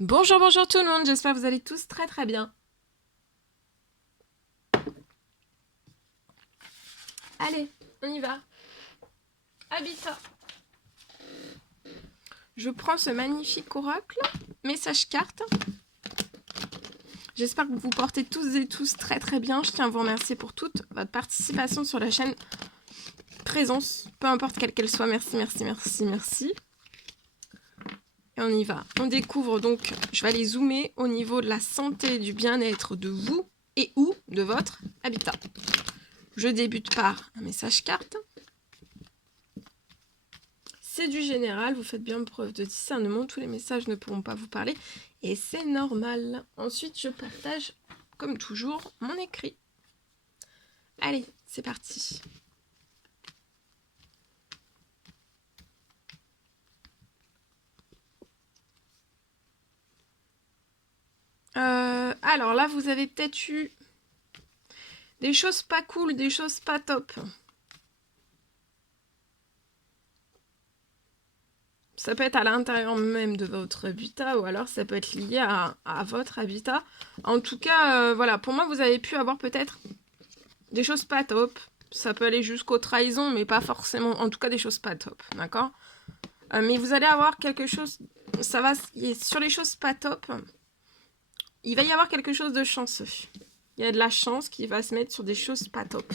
Bonjour, bonjour tout le monde, j'espère que vous allez tous très très bien. Allez, on y va. Habitat. Je prends ce magnifique oracle, message carte. J'espère que vous vous portez tous et tous très très bien. Je tiens à vous remercier pour toute votre participation sur la chaîne. Présence, peu importe quelle qu'elle soit. Merci, merci, merci, merci. Et on y va. On découvre donc, je vais aller zoomer au niveau de la santé, du bien-être de vous et ou de votre habitat. Je débute par un message carte. C'est du général, vous faites bien preuve de discernement, tous les messages ne pourront pas vous parler et c'est normal. Ensuite, je partage, comme toujours, mon écrit. Allez, c'est parti. Alors là, vous avez peut-être eu des choses pas cool, des choses pas top. Ça peut être à l'intérieur même de votre habitat ou alors ça peut être lié à votre habitat. En tout cas, voilà, pour moi, vous avez pu avoir peut-être des choses pas top. Ça peut aller jusqu'aux trahisons, mais pas forcément, en tout cas des choses pas top, d'accord ? Mais vous allez avoir quelque chose, ça va, sur les choses pas top, il va y avoir quelque chose de chanceux. Il y a de la chance qui va se mettre sur des choses pas top.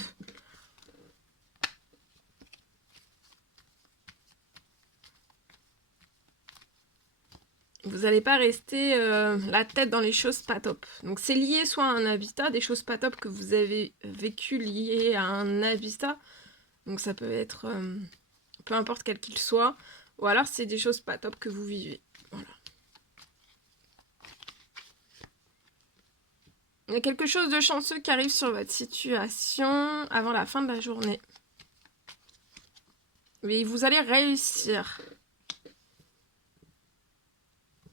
Vous n'allez pas rester la tête dans les choses pas top. Donc c'est lié soit à un habitat, des choses pas top que vous avez vécu liées à un habitat. Donc ça peut être peu importe quel qu'il soit. Ou alors c'est des choses pas top que vous vivez. Voilà. Il y a quelque chose de chanceux qui arrive sur votre situation avant la fin de la journée. Mais vous allez réussir.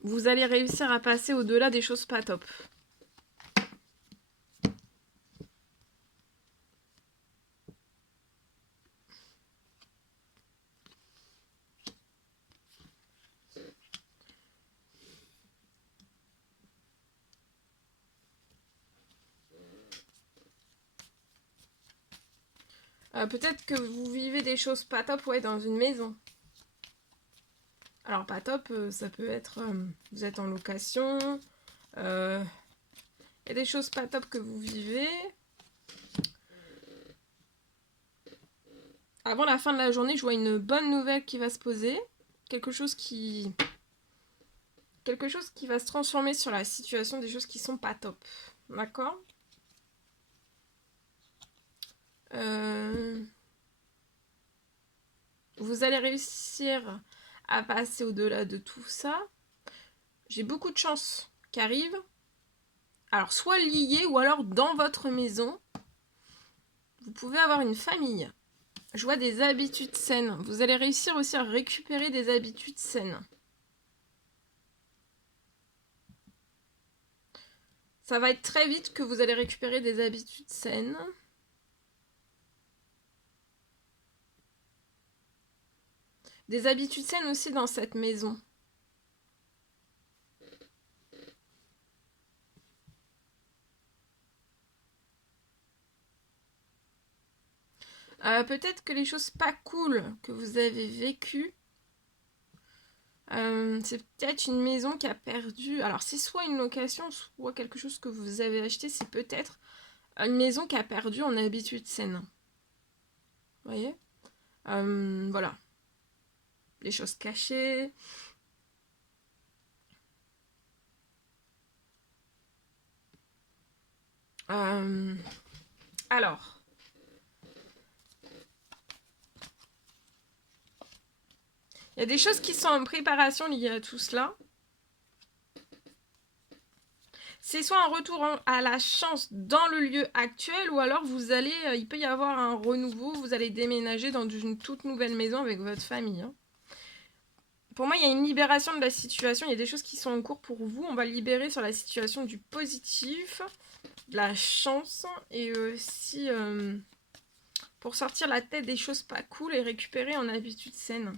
Vous allez réussir à passer au-delà des choses pas top. Peut-être que vous vivez des choses pas top, ouais, dans une maison. Alors pas top, ça peut être, vous êtes en location, il y a des choses pas top que vous vivez. Avant la fin de la journée, je vois une bonne nouvelle qui va se poser. Quelque chose qui va se transformer sur la situation des choses qui sont pas top. D'accord ? Vous allez réussir à passer au-delà de tout ça. J'ai beaucoup de chance qui arrivent. Alors, soit lié ou alors dans votre maison, vous pouvez avoir une famille. Je vois des habitudes saines. Vous allez réussir aussi à récupérer des habitudes saines. Ça va être très vite que vous allez récupérer des habitudes saines. Des habitudes saines aussi dans cette maison. Peut-être que les choses pas cool que vous avez vécues, c'est peut-être une maison qui a perdu. Alors c'est soit une location, soit quelque chose que vous avez acheté, c'est peut-être une maison qui a perdu en habitude saine. Vous voyez ? Voilà. Les choses cachées. Alors. Il y a des choses qui sont en préparation liées à tout cela. C'est soit un retour à la chance dans le lieu actuel, ou alors il peut y avoir un renouveau, vous allez déménager dans une toute nouvelle maison avec votre famille. Hein. Pour moi, il y a une libération de la situation, il y a des choses qui sont en cours pour vous. On va libérer sur la situation du positif, de la chance, et aussi pour sortir la tête des choses pas cool et récupérer en habitude saine.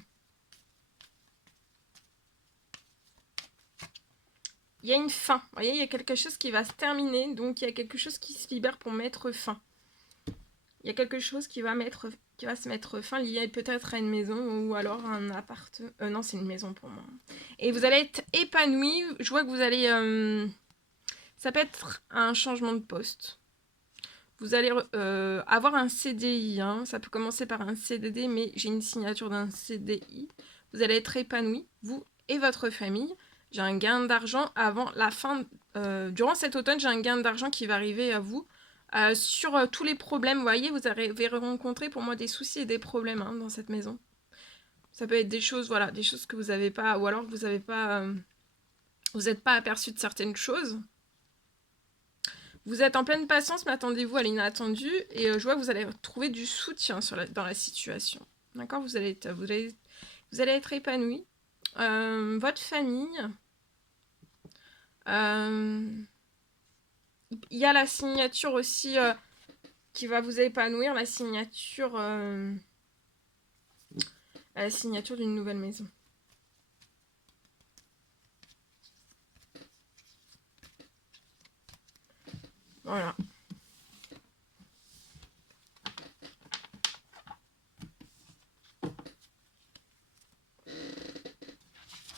il y a une fin. Vous voyez, il y a quelque chose qui va se terminer. Donc, il y a quelque chose qui se libère pour mettre fin. Il y a quelque chose qui va se mettre fin, lié peut-être à une maison ou alors à un appart. Non, c'est une maison pour moi. Et vous allez être épanoui. Je vois que vous allez... ça peut être un changement de poste. Vous allez avoir un CDI. Hein. Ça peut commencer par un CDD, mais j'ai une signature d'un CDI. Vous allez être épanoui, vous et votre famille. J'ai un gain d'argent avant la fin... durant cet automne, j'ai un gain d'argent qui va arriver à vous. Sur tous les problèmes, vous voyez, vous avez rencontré pour moi des soucis et des problèmes hein, dans cette maison. Ça peut être des choses, voilà, des choses que vous n'avez pas, ou alors que vous n'avez pas, vous n'êtes pas aperçu de certaines choses. Vous êtes en pleine patience, mais attendez-vous à l'inattendu, et je vois que vous allez trouver du soutien dans la situation. D'accord, vous allez être épanoui. Votre famille, il y a la signature aussi qui va vous épanouir, la signature d'une nouvelle maison. Voilà.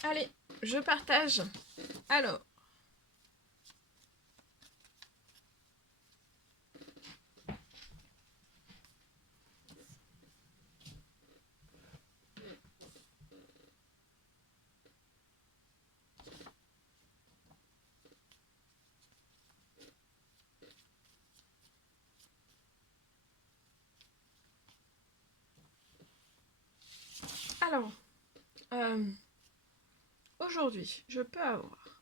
Allez, je partage. Alors. Alors, aujourd'hui, je peux avoir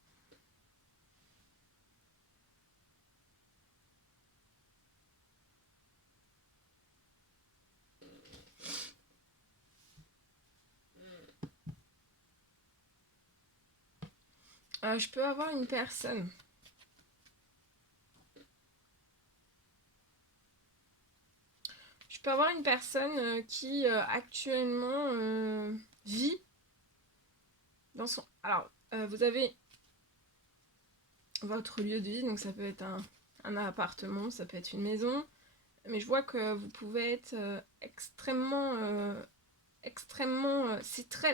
je peux avoir une personne qui actuellement vit dans son... Alors, vous avez votre lieu de vie, donc ça peut être un appartement, ça peut être une maison, mais je vois que vous pouvez être extrêmement...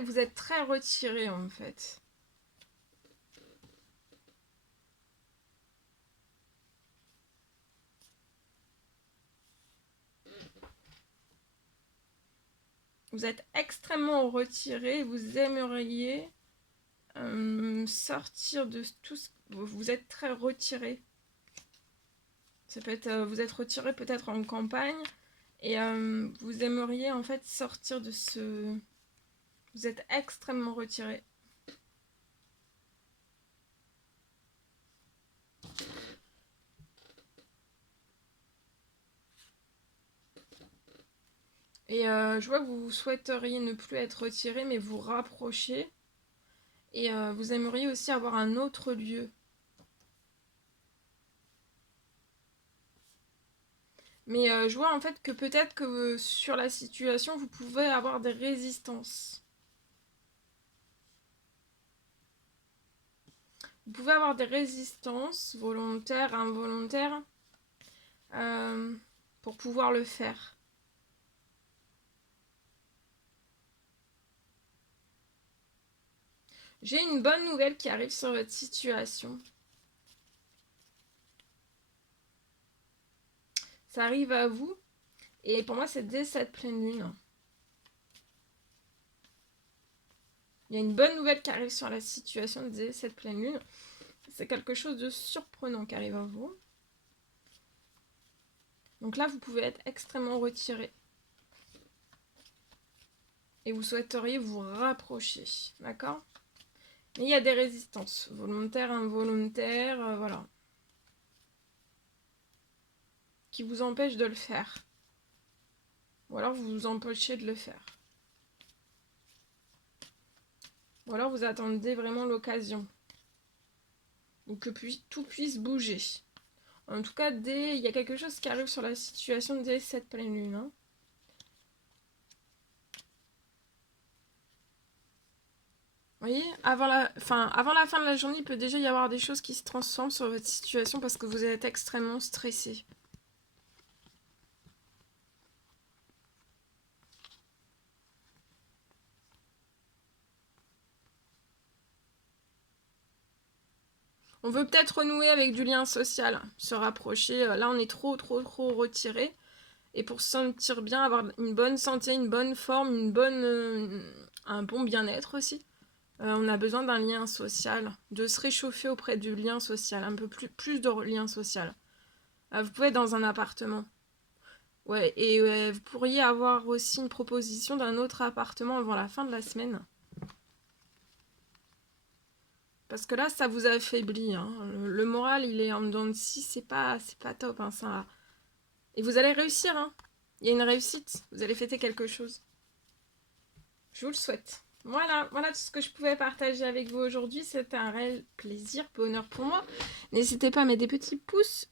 vous êtes très retiré en fait. Vous êtes extrêmement retiré, vous aimeriez sortir de tout ce... Vous êtes très retiré. Ça peut être, vous êtes retiré peut-être en campagne et vous aimeriez en fait sortir de ce... Vous êtes extrêmement retiré. Et je vois que vous souhaiteriez ne plus être retiré mais vous rapprocher. Et vous aimeriez aussi avoir un autre lieu. Mais je vois en fait que peut-être que sur la situation, vous pouvez avoir des résistances. Vous pouvez avoir des résistances volontaires, involontaires, pour pouvoir le faire. J'ai une bonne nouvelle qui arrive sur votre situation. Ça arrive à vous. Et pour moi, c'est dès cette pleine lune. Il y a une bonne nouvelle qui arrive sur la situation dès cette pleine lune. C'est quelque chose de surprenant qui arrive à vous. Donc là, vous pouvez être extrêmement retiré. Et vous souhaiteriez vous rapprocher. D'accord ? Mais il y a des résistances. Volontaires, involontaires, voilà. Qui vous empêchent de le faire. Ou alors vous vous empêchez de le faire. Ou alors vous attendez vraiment l'occasion. Ou que tout puisse bouger. En tout cas, il y a quelque chose qui arrive sur la situation dès cette pleine lune. Hein. Vous voyez, avant la fin de la journée, il peut déjà y avoir des choses qui se transforment sur votre situation parce que vous êtes extrêmement stressé. On veut peut-être renouer avec du lien social, se rapprocher. Là, on est trop retiré. Et pour se sentir bien, avoir une bonne santé, une bonne forme, un bon bien-être aussi, on a besoin d'un lien social, de se réchauffer auprès du lien social, un peu plus de lien social. Vous pouvez être dans un appartement. Ouais, et vous pourriez avoir aussi une proposition d'un autre appartement avant la fin de la semaine. Parce que là, ça vous affaiblit. Hein. Le moral, il est en dedans de scie, c'est pas top. Hein, ça. Et vous allez réussir. Hein. Il y a une réussite. Vous allez fêter quelque chose. Je vous le souhaite. Voilà tout ce que je pouvais partager avec vous aujourd'hui. C'était un réel plaisir, bonheur pour moi. N'hésitez pas à mettre des petits pouces,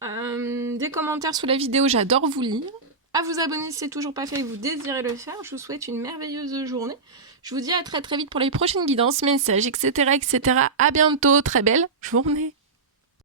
des commentaires sous la vidéo, j'adore vous lire. À vous abonner si c'est toujours pas fait et vous désirez le faire. Je vous souhaite une merveilleuse journée. Je vous dis à très vite pour les prochaines guidances, messages, etc. À bientôt. Très belle journée.